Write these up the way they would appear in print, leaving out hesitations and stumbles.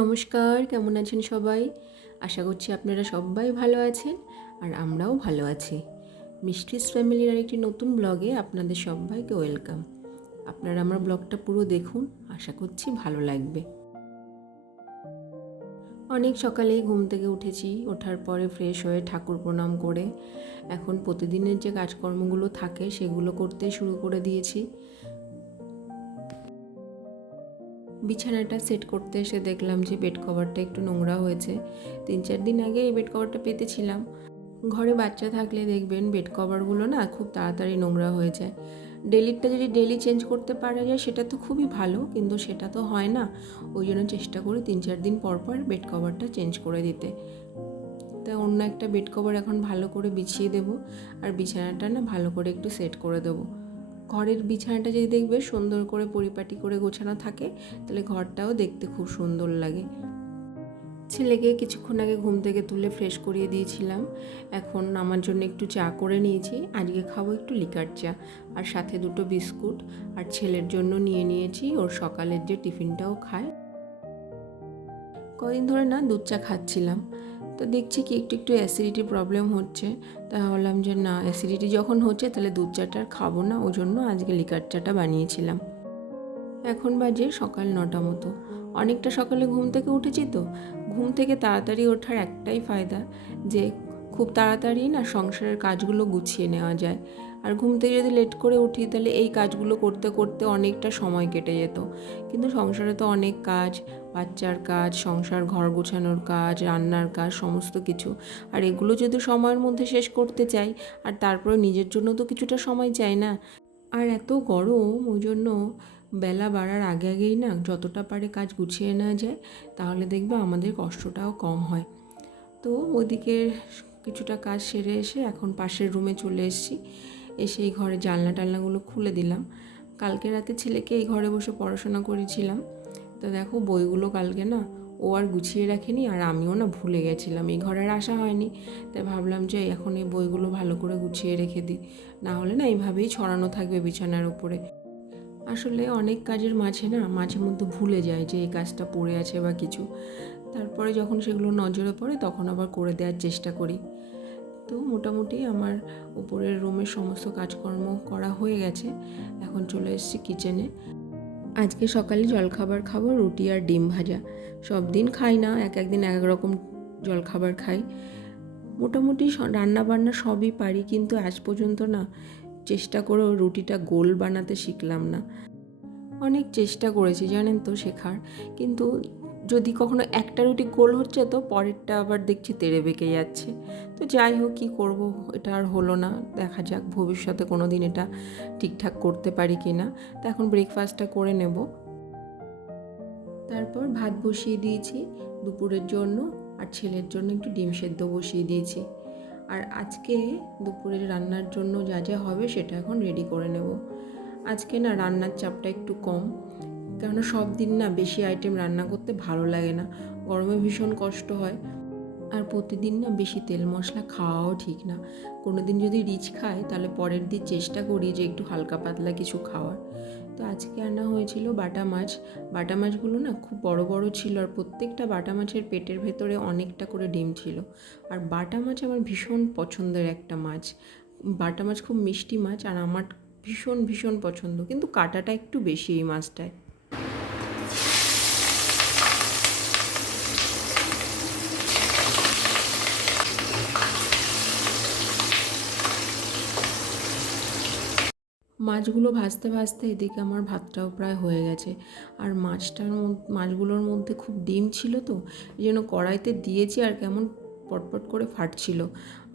নমস্কার, কেমন আছেন সবাই? আশা করছি আপনারা সবাই ভালো আছেন আর আমরাও ভালো আছি। মিষ্টিস ফ্যামিলির আরেকটি নতুন ব্লগে আপনাদের সবাইকে ওয়েলকাম। আপনারা আমার ব্লগটা পুরো দেখুন, আশা করছি ভালো লাগবে। অনেক সকালেই ঘুম থেকে উঠেছি, ওঠার পরে ফ্রেশ হয়ে ঠাকুর প্রণাম করে এখন প্রতিদিনের যে কাজকর্মগুলো থাকে সেগুলো করতে শুরু করে দিয়েছি। বিছানাটা সেট করতে এসে দেখলাম যে বেড কভারটা একটু নোংরা হয়েছে। 3-4 দিন আগে এই বেড কভারটা পেতেছিলাম। ঘরে বাচ্চা থাকলে দেখবেন বেড কভারগুলো না খুব তাড়াতাড়ি নোংরা হয়ে যায়। ডেলিটা যদি ডেলি চেঞ্জ করতে পারা যায় সেটা তো খুবই ভালো, কিন্তু সেটা তো হয় না। ওই জন্য চেষ্টা করি 3-4 দিন পর পর বেড কভারটা চেঞ্জ করে দিতে। তা অন্য একটা বেড কভার এখন ভালো করে বিছিয়ে দেবো আর বিছানাটা না ভালো করে একটু সেট করে দেবো। ঘরের বিছানাটা যদি দেখবে সুন্দর করে পরিপাটি করে গোছানো থাকে তাহলে ঘরটাও দেখতে খুব সুন্দর লাগে। ছেলেকে কিছুক্ষণ আগে ঘুম থেকে তুলে ফ্রেশ করিয়ে দিয়েছিলাম। এখন আমার জন্য একটু চা করে নিয়েছি। আজকে খাবো একটু লিকার চা আর সাথে 2টো বিস্কুট। আর ছেলের জন্য নিয়ে নিয়েছি ওর সকালের যে টিফিনটাও খায়। কদিন ধরে না দুধ চা খাচ্ছিলাম, তো দেখছি কি একটু একটু অ্যাসিডিটির প্রবলেম হচ্ছে। তা ভাবলাম যে না, অ্যাসিডিটি যখন হচ্ছে তাহলে দুধ চাটা আর খাবো না, ওই জন্য আজকে লিকার চাটা বানিয়েছিলাম। এখন বাজে সকাল 9টা মতো। অনেকটা সকালে ঘুম থেকে উঠেছি তো। ঘুম থেকে তাড়াতাড়ি ওঠার একটাই ফায়দা যে খুব তাড়াতাড়ি না সংসারের কাজগুলো গুছিয়ে নেওয়া যায়। আর ঘুম থেকে যদি লেট করে উঠি তাহলে এই কাজগুলো করতে করতে অনেকটা সময় কেটে যেত। কিন্তু সংসারে তো অনেক কাজ, বাচ্চার কাজ, সংসার ঘর গোছানোর কাজ, রান্নার কাজ, সমস্ত কিছু। আর এগুলো যদি সময়ের মধ্যে শেষ করতে চাই আর তারপরে নিজের জন্য তো কিছুটা সময় চাই না। আর এত গরম, ওই জন্য বেলা বাড়ার আগে আগেই না যতটা পারে কাজ গুছিয়ে নেওয়া যায়, তাহলে দেখবে আমাদের কষ্টটাও কম হয়। তো ওদিকে কিছুটা কাজ সেরে এসে এখন পাশের রুমে চলে এসেছি। এসে এই ঘরে জানলা টালনাগুলো খুলে দিলাম। কালকে রাতে ছেলেকে এই ঘরে বসে পড়াশোনা করেছিলাম। তো দেখো বইগুলো কালকে না ও আর গুছিয়ে রাখেনি, আর আমিও না ভুলে গেছিলাম, এই ঘরে আর আসা হয়নি। তাই ভাবলাম যে এখন এই বইগুলো ভালো করে গুছিয়ে রেখে দিই, না হলে না এইভাবেই ছড়ানো থাকবে বিছানার উপরে। আসলে অনেক কাজের মাঝে না মাঝে মধ্যে ভুলে যায় যে এই কাজটা পড়ে আছে বা কিছু। তারপরে যখন সেগুলো নজরে পড়ে তখন আবার করে দেওয়ার চেষ্টা করি। তো মোটামুটি আমার উপরের রুমের সমস্ত কাজকর্ম করা হয়ে গেছে। এখন চলে এসেছি কিচেনে। আজকে সকালে জলখাবার খাবো রুটি আর ডিম ভাজা। সব দিন খাই না, এক একদিন এক এক রকম জলখাবার খাই। মোটামুটি রান্না বান্না সবই পারি, কিন্তু আজ পর্যন্ত না চেষ্টা করেও রুটিটা গোল বানাতে শিখলাম না। অনেক চেষ্টা করেছি জানেন তো শেখার, কিন্তু যদি কখনো একটা রুটি গোল হচ্ছে তো পরেরটা আবার দেখছি তেড়ে বেঁকে যাচ্ছে। তো যাই হোক, কী করব, এটা আর হলো না। দেখা যাক ভবিষ্যতে কোনো দিন এটা ঠিকঠাক করতে পারি কি না। তো এখন ব্রেকফাস্টটা করে নেব। তারপর ভাত বসিয়ে দিয়েছি দুপুরের জন্য, আর ছেলের জন্য একটু ডিম সেদ্ধ বসিয়ে দিয়েছি। আর আজকে দুপুরের রান্নার জন্য যা যা হবে সেটা এখন রেডি করে নেব। আজকে না রান্নার চাপটা একটু কম, কেননা সব দিন না বেশি আইটেম রান্না করতে ভালো লাগে না, গরমে ভীষণ কষ্ট হয়। আর প্রতিদিন না বেশি তেল মশলা খাওয়াও ঠিক না। কোনো দিন যদি রিচ খাই তাহলে পরের দিন চেষ্টা করি যে একটু হালকা পাতলা কিছু খাওয়ার। তো আজকে রান্না হয়েছিল বাটা মাছ। বাটা মাছগুলো না খুব বড় বড় ছিল, আর প্রত্যেকটা বাটা মাছের পেটের ভেতরে অনেকটা করে ডিম ছিল। আর বাটা মাছ আমার ভীষণ পছন্দের একটা মাছ। বাটা মাছ খুব মিষ্টি মাছ, আর আমার ভীষণ ভীষণ পছন্দ, কিন্তু কাঁটাটা একটু বেশি এই মাছটায়। মাছগুলো ভাজতে ভাজতে এদিকে আমার ভাতটাও প্রায় হয়ে গেছে। আর মাছগুলোর মধ্যে খুব ডিম ছিল, তো এই জন্য কড়াইতে দিয়েছি আর কেমন পটপট করে ফাটছিল।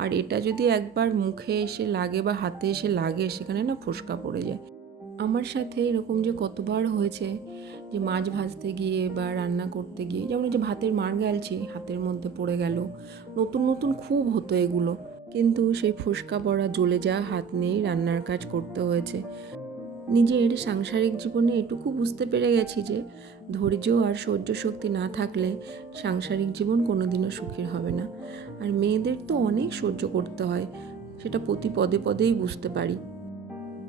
আর এটা যদি একবার মুখে এসে লাগে বা হাতে এসে লাগে, সেখানে না ফোসকা পড়ে যায়। আমার সাথে এরকম যে কতবার হয়েছে যে মাছ ভাজতে গিয়ে বা রান্না করতে গিয়ে, যেমন যে ভাতের মার গালছি হাতের মধ্যে পড়ে গেল, নতুন নতুন খুব হতো এগুলো। কিন্তু সেই ফোসকা পড়া, জ্বলে যাওয়া হাত নিয়েই রান্নার কাজ করতে হয়েছে। নিজের সাংসারিক জীবনে এটুকু বুঝতে পেরে গেছি যে ধৈর্য আর সহ্য শক্তি না থাকলে সাংসারিক জীবন কোনোদিনও সুখের হবে না। আর মেয়েদের তো অনেক সহ্য করতে হয়, সেটা প্রতি পদে পদেই বুঝতে পারি।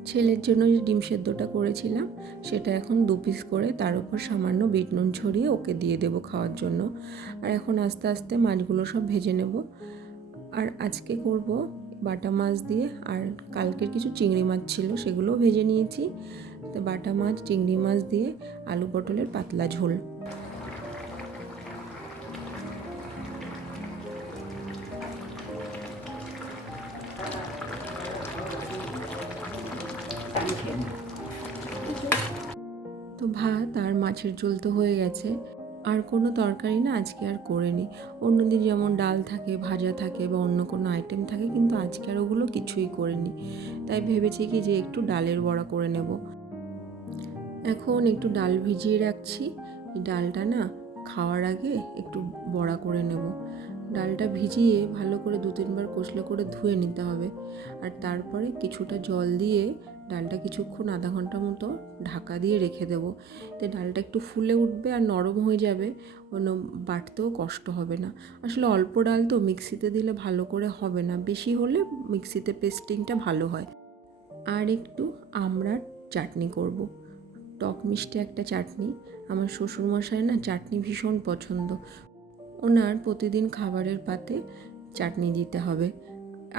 ছেলের জন্য যে ডিম সেদ্ধটা করেছিলাম সেটা এখন 2 পিস করে তার উপর সামান্য বিট নুন ছড়িয়ে ওকে দিয়ে দেবো খাওয়ার জন্য। আর এখন আস্তে আস্তে মাছগুলো সব ভেজে নেব। আর আজকে করব বাটা মাছ দিয়ে, আর কালকের কিছু চিংড়ি মাছ ছিল সেগুলোও ভেজে নিয়েছি। তো বাটা মাছ চিংড়ি মাছ দিয়ে আলু পটলের পাতলা ঝোল। তো ভাত আর মাছের ঝোল তো হয়ে গেছে, আর কোনো তরকারি না আজকে আর করিনি। অন্যদিন যেমন ডাল থাকে, ভাজা থাকে বা অন্য কোনো আইটেম থাকে, কিন্তু আজকে আর ওগুলো কিছুই করিনি। তাই ভেবেছি কি যে একটু ডালের বড়া করে নেব। এখন একটু ডাল ভিজিয়ে রাখছি, এই ডালটা না খাওয়ার আগে একটু বড়া করে নেব। ডালটা ভিজিয়ে ভালো করে 2-3 বার কষলে করে ধুয়ে নিতে হবে, আর তারপরে কিছুটা জল দিয়ে ডালটা কিছুক্ষণ আধা ঘন্টা মতো ঢাকা দিয়ে রেখে দেবো। তো ডালটা একটু ফুলে উঠবে আর নরম হয়ে যাবে, কোনো বাটতেও কষ্ট হবে না। আসলে অল্প ডাল তো মিক্সিতে দিলে ভালো করে হবে না, বেশি হলে মিক্সিতে পেস্টিংটা ভালো হয়। আর একটু আমড়ার চাটনি করব, টক মিষ্টি একটা চাটনি। আমার শ্বশুরমশাই না চাটনি ভীষণ পছন্দ, ওনার প্রতিদিন খাবারের পাতে চাটনি দিতে হবে।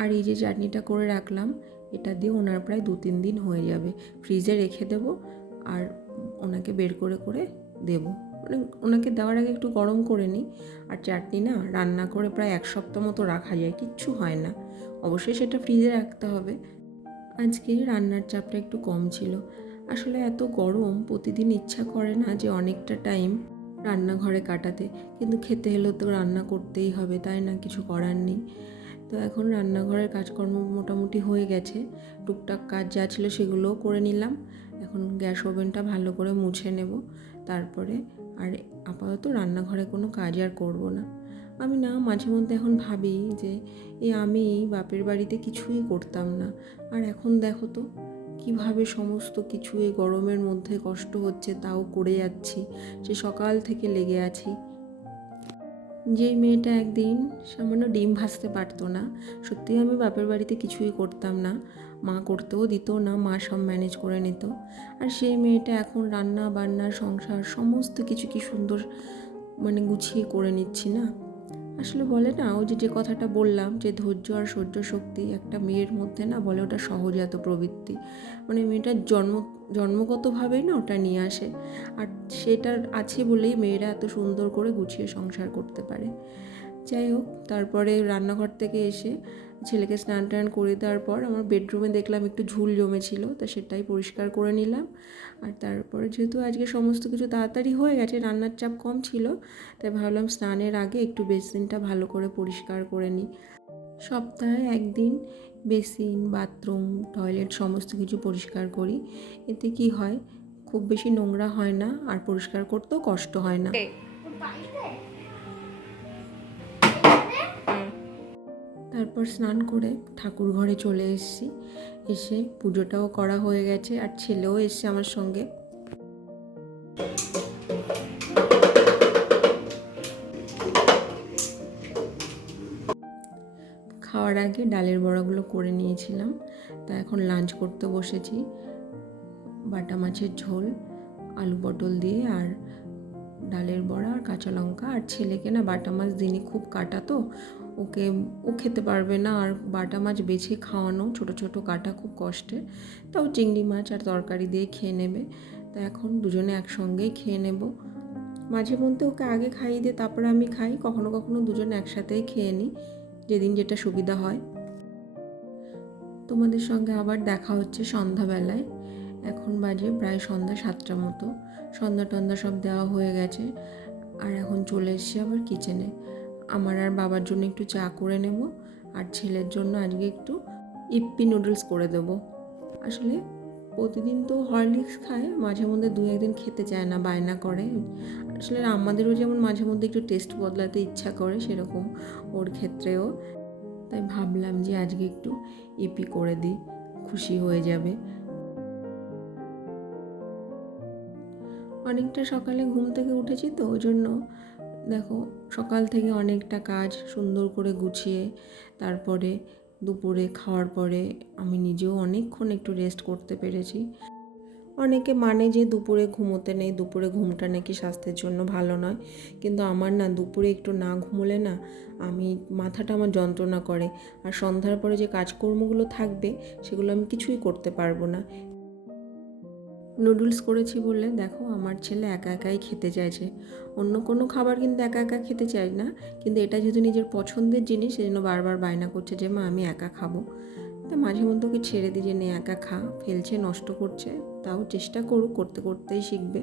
আর এই যে চাটনিটা করে রাখলাম, এটা দিয়ে ওনার প্রায় 2-3 দিন হয়ে যাবে। ফ্রিজে রেখে দেব আর ওনাকে বের করে করে দেব। মানে ওনাকে দেওয়ার আগে একটু গরম করে নিই। আর চাটনি না রান্না করে প্রায় 1 সপ্তাহ মতো রাখা যায়, কিচ্ছু হয় না। অবশ্যই সেটা ফ্রিজে রাখতে হবে। আজকে রান্নার চাপটা একটু কম ছিল। আসলে এত গরম, প্রতিদিন ইচ্ছা করে না যে অনেকটা টাইম রান্নাঘরে কাটাতে, কিন্তু খেতে হলেও তো রান্না করতেই হবে, তাই না? কিছু করার নেই। তো এখন রান্নাঘরের কাজকর্ম মোটামুটি হয়ে গেছে, টুকটাক কাজ যা ছিল সেগুলোও করে নিলাম। এখন গ্যাস ওভেনটা ভালো করে মুছে নেব, তারপরে আর আপাতত রান্নাঘরে কোনো কাজ আর করব না। আমি না মাঝে মধ্যে এখন ভাবি যে আমি বাপের বাড়িতে কিছুই করতাম না, আর এখন দেখো তো কীভাবে সমস্ত কিছু এই গরমের মধ্যে কষ্ট হচ্ছে তাও করে যাচ্ছি, সে সকাল থেকে লেগে আছি। যেই মেয়েটা একদিন সামান্য ডিম ভাজতে পারতো না, সত্যি আমি বাপের বাড়িতে কিছুই করতাম না, মা করতেও দিত না, মা সব ম্যানেজ করে নিত। আর সেই মেয়েটা এখন রান্না বান্না সংসার সমস্ত কিছু কি সুন্দর গুছিয়ে করে নিচ্ছি না। আসলে বলে না, ওই যে কথাটা বললাম যে ধৈর্য আর সহ্য শক্তি একটা মেয়ের মধ্যে না, বলে ওটা সহজাত প্রবৃত্তি। মেয়েটার জন্মগতভাবেই না ওটা নিয়ে আসে, আর সেটার আছে বলেই মেয়েরা এত সুন্দর করে গুছিয়ে সংসার করতে পারে। যাই হোক, তারপরে রান্নাঘর থেকে এসে ছেলেকে স্নান টান করে দেওয়ার পর আমার বেডরুমে দেখলাম একটু ঝুল জমেছিল, তা সেটাই পরিষ্কার করে নিলাম। আর তারপরে যেহেতু আজকে সমস্ত কিছু তাড়াতাড়ি হয়ে গেছে, রান্নার চাপ কম ছিল, তাই ভাবলাম স্নানের আগে একটু বেসিনটা ভালো করে পরিষ্কার করে নিই। সপ্তাহে একদিন বেসিন, বাথরুম, টয়লেট সমস্ত কিছু পরিষ্কার করি। এতে কি হয়, খুব বেশি নোংরা হয় না, আর পরিষ্কার করতেও কষ্ট হয় না। তারপর স্নান করে ঠাকুর ঘরে চলে এসেছি, এসে পুজোটাও করা হয়ে গেছে, আর ছেলেও এসছে আমার সঙ্গে। খাওয়ার আগে ডালের বড়াগুলো করে নিয়েছিলাম, তা এখন লাঞ্চ করতে বসেছি। বাটা মাছের ঝোল, আলু পটল দিয়ে, আর ডালের বড়া, আর কাঁচা লঙ্কা। আর ছেলেকে না বাটা মাছ দিনই খুব কাটা, তো ও খেতে পারবে না, আর বাটা মাছ বেছে খাওয়ানো ছোট ছোট কাটা খুব কষ্টের। তাও চিংড়ি মাছ আর তরকারি দিয়ে খেয়ে নেবে। তা এখন দুজনে একসঙ্গেই খেয়ে নেব। মাঝে মধ্যে ওকে আগে খাইয়ে দিয়ে তারপরে আমি খাই, কখনো কখনো দুজনে একসাথেই খেয়ে নিই, যেদিন যেটা সুবিধা হয়। তোমাদের সঙ্গে আবার দেখা হচ্ছে সন্ধ্যাবেলায়। এখন বাজে প্রায় সন্ধ্যা 7টা মতো, সন্ধ্যা টন্ধ্যা সব দেওয়া হয়ে গেছে। আর এখন চলে এসেছি আবার কিচেনে। আমার আর বাবার জন্য একটু চা করে নেব, আর ছেলের জন্য আজকে একটু ইপ্পি নুডলস করে দেব। আসলে প্রতিদিন তো হরলিক্স খায়, মাঝে মধ্যে 2-1 দিন খেতে চায় না, বায়না করে। আসলে আমাদেরও যেমন মাঝে মধ্যে একটু টেস্ট বদলাতে ইচ্ছা করে, সেরকম ওর ক্ষেত্রেও। তাই ভাবলাম যে আজকে একটু ইপি করে দিই, খুশি হয়ে যাবে। অনেকটা সকালে ঘুম থেকে উঠেছি তো, ওই জন্য দেখো সকাল থেকে অনেকটা কাজ সুন্দর করে গুছিয়ে তারপরে দুপুরে খাওয়ার পরে আমি নিজেও অনেকক্ষণ একটু রেস্ট করতে পেরেছি। অনেকে মানে যে দুপুরে ঘুমোতে নেই, দুপুরে ঘুমটা নাকি স্বাস্থ্যের জন্য ভালো নয়, কিন্তু আমার না দুপুরে একটু না ঘুমোলে না মাথাটা আমার যন্ত্রণা করে, আর সন্ধ্যার পরে যে কাজকর্মগুলো থাকবে সেগুলো আমি কিছুই করতে পারবো না। নুডলস করেছি বলে দেখো আমার ছেলে একা একাই খেতে চাইছে, অন্য কোনো খাবার কিন্তু একা একা খেতে চাই না, কিন্তু এটা যেহেতু নিজের পছন্দের জিনিস সেজন্য বারবার বায়না করছে যে মা আমি একা খাবো। তো মাঝে মধ্যে ওকে ছেড়ে দিই যে নে একা খা, ফেলছে নষ্ট করছে, তাও চেষ্টা করুক, করতে করতেই শিখবে।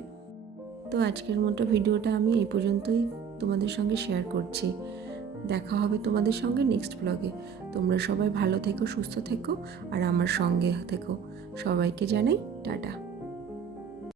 তো আজকের মতো ভিডিওটা আমি এই পর্যন্তই তোমাদের সঙ্গে শেয়ার করছি। দেখা হবে তোমাদের সঙ্গে নেক্সট ব্লগে। তোমরা সবাই ভালো থেকো, সুস্থ থেকো, আর আমার সঙ্গে থেকো। সবাইকে জানাই টাটা।